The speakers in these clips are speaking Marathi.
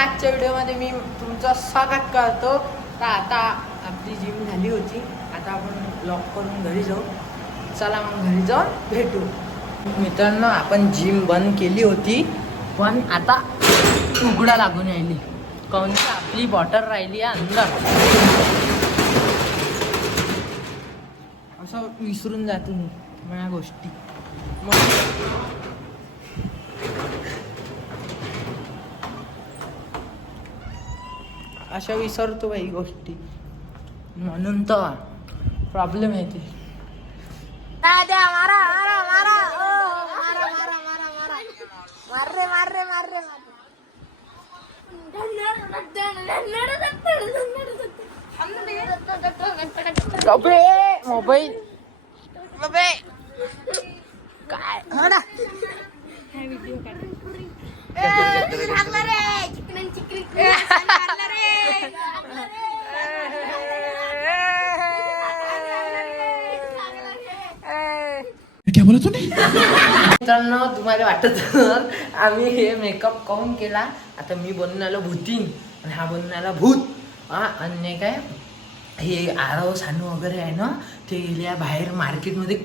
आजच्या व्हिडिओमध्ये मी तुमचं स्वागत करतो. तर आता आपली जिम झाली होती, आता आपण लॉक करून घरी जाऊ. चला मग घरी जाऊन भेटू. मित्रांनो, आपण जिम बंद केली होती, पण आता उघडा लागून राहिली. कोणती आपली बॉटल राहिली आहे अंदर. असं विसरून जातो मी माझ्या गोष्टी. अशा विसरतो बाई गोष्टी, म्हणून तर प्रॉब्लेम येते. मारा मारा मारा मारा मारा मारा मारा मार रे मार रे मार रे बाबे मोबाईल बाबे काय हडा व्हिडिओ क्या बोला तूने? मित्रांनो, तुम्हाला वाटत आम्ही हे मेकअप काऊन केला. आता मी बनून आलो भूतीन आणि हा बनून आला भूत. आणि नाही काय, हे आरव सानू वगैरे आहे ना, ते गेले बाहेर मार्केटमध्ये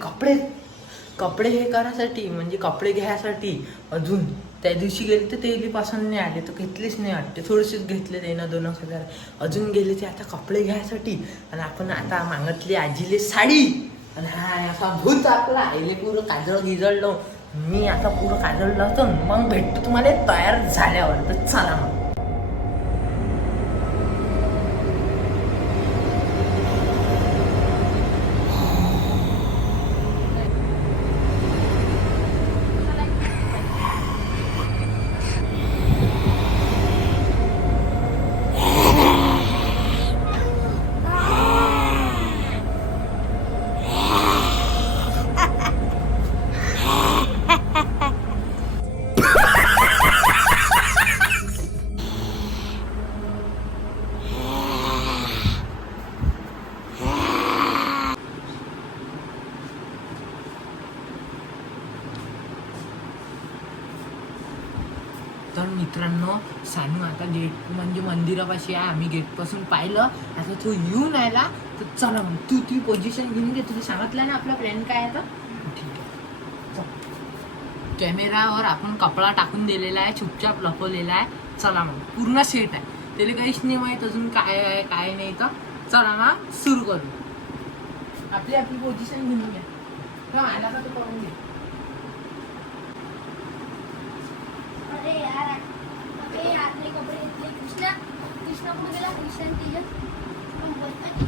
कपडे हे करायसाठी, म्हणजे कपडे घ्यायसाठी. अजून त्या दिवशी गेले तर ते पसंत नाही आले, तर घेतलेच नाही वाटते. थोडेसेच घेतले ते ना 2,000. अजून गेले ते आता कपडे घ्यायसाठी. आणि आपण आता मागितली आजीले साडी. आणि हा असा भूत आपला आईले पुरं काजळ गिजळ लावून. मी आता पुरं काजळ लावतो, मग भेटतो तुम्हाला तयार झाल्यावर. तर चला मग. तर मित्रांनो, सानू आता गेट म्हणजे मंदिरापाशी आहे. आम्ही गेटपासून पाहिलं. आता तो येऊन आला, तर चला मग तू ती पोझिशन घेऊन घे. तुला सांगितलं ना आपला प्लॅन काय आहे. तर ठीक आहे, कॅमेरावर आपण कपडा टाकून दिलेला आहे, चुपचाप लपवलेला आहे. चला मग, पूर्ण सेट आहे. त्याला काहीच नाही माहीत अजून काय आहे काय नाही. तर चला ना, सुरू करू. आपली पोझिशन घेऊन घ्या. आला का तो करून घे. अरे यार, अबे आपले कपडे घेतले. कृष्णा कुठे गेला? कृष्णा तेजस पण बोलतात.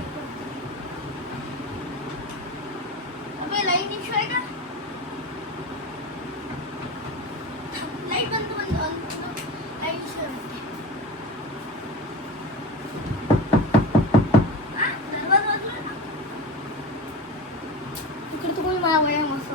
अबे लाईट इश्यू आहे का? लाईट बंद लाईट इश्यू आहे. दरवाजा वाजला. इकडे तू कोणी मला वया मस्त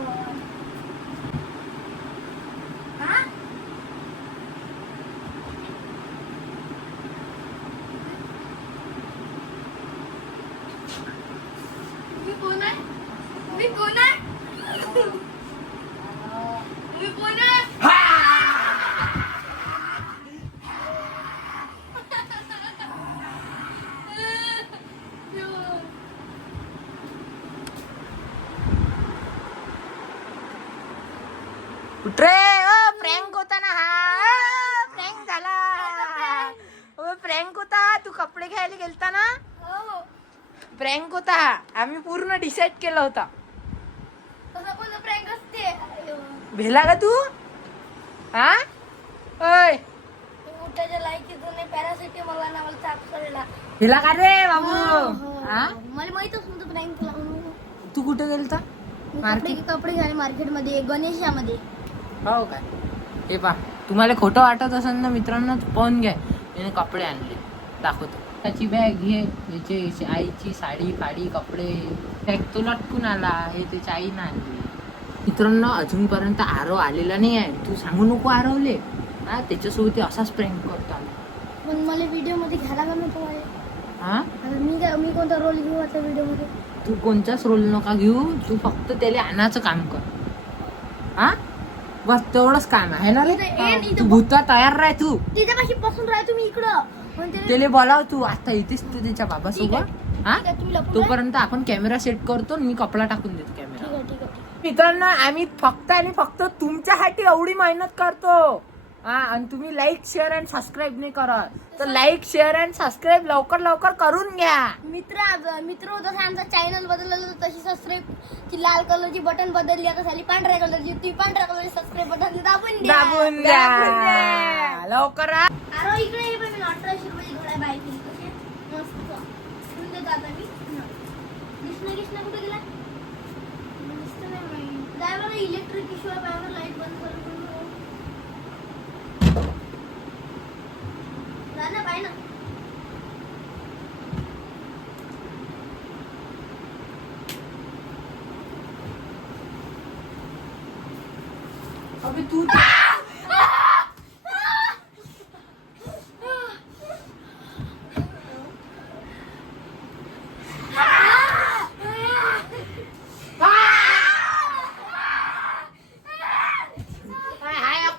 कुठे प्रँक होता ना हा. प्रँक झाला. प्रँक होता. तू कपडे घ्यायला गेलता ना, प्रँक होता. आम्ही पूर्ण डिसाईड केला होता. भेला का तू? हा ओय उठायच्या लायकीचं नाही. पॅरासिटामॉल मला ताप चढला. भेला का रे बाबू? हा, मला माहितच नव्हतं प्रँक लावून. तू कुठे गेलता? कपडे घ्यायला मार्केटमध्ये, गणेशामध्ये. हो काय? हे पा, तुम्हाला खोटं वाटत असेल ना मित्रांनो, पाहून घ्या. याने कपडे आणले, दाखवतो. त्याची बॅग घे, याची आईची साडी फाडी कपडे बॅग तो लटकून आला. हे त्याच्या आईनं आणली. मित्रांनो, अजूनपर्यंत आरव आलेला नाही आहे. तू सांगू नको आरवले. हा, त्याच्यासोबत असाच प्रँक करतो आम्ही. पण मला व्हिडिओ मध्ये घ्यायला का नको? हा, मी कोणता रोल घेऊ आता व्हिडिओ मध्ये? तू कोणताच रोल नका घेऊ. तू फक्त त्याला आणायचं काम कर. हा, बस तेवढंच काम आहे ना रे. इथं- तू भूता तयार राह तू. तिच्यापाशी बसून राहा तुम्ही इकडं म्हणते ना, त्याला बोलाव तू आता येतेस तू त्याच्या बाबासोबत. हा ठीक आहे, तुम्ही लपून राहा. तोपर्यंत आपण कॅमेरा सेट करतो आणि मी कपडा टाकून देतो कॅमेरा. ठीक आहे ठीक आहे. मित्रांनो आम्ही फक्त आणि फक्त तुमच्यासाठी एवढी मेहनत करतो. हा आणि तुम्ही लाईक शेअर अँड सबस्क्राईब नाही करत तर लाईक शेअर अँड सबस्क्राईब लवकर लवकर करून घ्या. मित्र होता आमचा चॅनल बदलला तशी सबस्क्राईब ची लाल कलरची बटन बदलली आता झाली पांढऱ्या कलरची. ती पांढऱ्या कलरची सबस्क्राईब बटन दाबून द्या. दाबून द्या लवकर. अरे इकडे हे पण 1800 रुपये घोडा बाईक घेतली मस्त घेऊन देतो आता मी. कृष्णा कुठे गेला? दिसत नाही माहिती. जाय बरं इलेक्ट्रिक इश्यू आहे बाहेर लाईट बंद करून जा ना बाय ना. अबे तू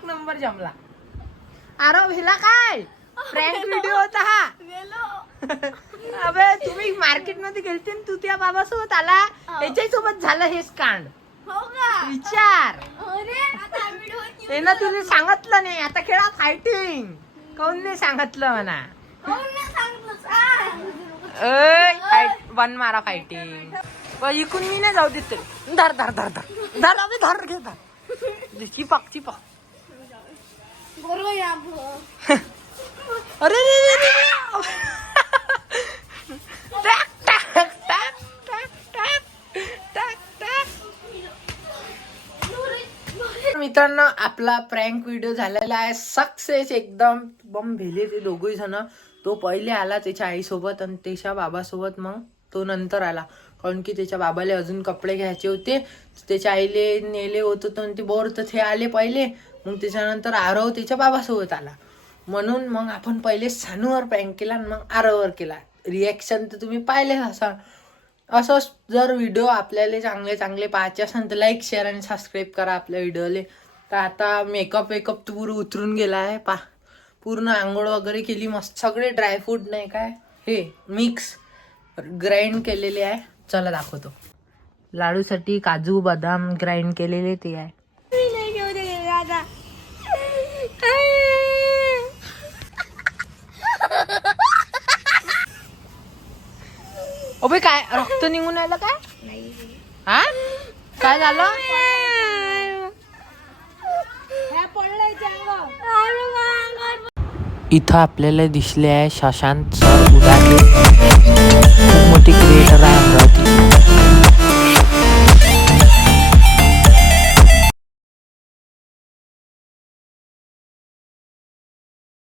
नंबर जमला. अरे भिला काय प्रँक व्हिडिओ होता हा. अबे तुम्ही मार्केट मध्ये गेलते तू त्या बाबासोबत आला याच्या सोबत झालं हेच कांड. हो का? विचार अरे आता हा व्हिडिओ ते ना तुला सांगितलं नाही आता खेळा फायटिंग. काऊन नाही सांगितलं म्हणा. कोण नाही सांगितलं सांग. वन मारा फायटिंग. इकून मी नाही जाऊ देत. धर धर धर धर धर अबे धर घे धर. चिपक बरोबर आहे आपलं. अरे रे रे रे रे. टाक टाक टाक टाक टाक टाक टाक. मित्रांनो आपला प्रँक व्हिडिओ झालेला आहे सक्सेस एकदम. बम भेले ते दोघही जण. तो पहिले आला त्याच्या आईसोबत आणि त्याच्या बाबासोबत मग तो नंतर आला. कारण की त्याच्या बाबाला अजून कपडे घ्यायचे होते त्याच्या आईले नेले होते तर ते बोर तर ते आले पहिले. मग त्याच्यानंतर आरव त्याच्या बाबासोबत आला म्हणून मग आपण पहिले सानूवर प्रँक केला आणि मग आरववर केला. रिॲक्शन तर तुम्ही पाहिले असाल. असं जर व्हिडिओ आपल्याला चांगले चांगले पाहायचे असेल तर लाईक शेअर आणि सबस्क्राईब करा आपल्या व्हिडिओले. तर आता मेकअप वेकअप पूर्ण उतरून गेला आहे पा. पूर्ण आंघोळ वगैरे केली मस्त. सगळे ड्रायफ्रूट नाही काय हे मिक्स ग्राइंड केलेले आहे. चला दाखवतो. लाडूसाठी काजू बदाम ग्राइंड केलेले ते आहे. अबे काय रक्त निघून आलं काय? हा काय झालं? इथं आपल्याला दिसले आहे शशांत सर उदागे.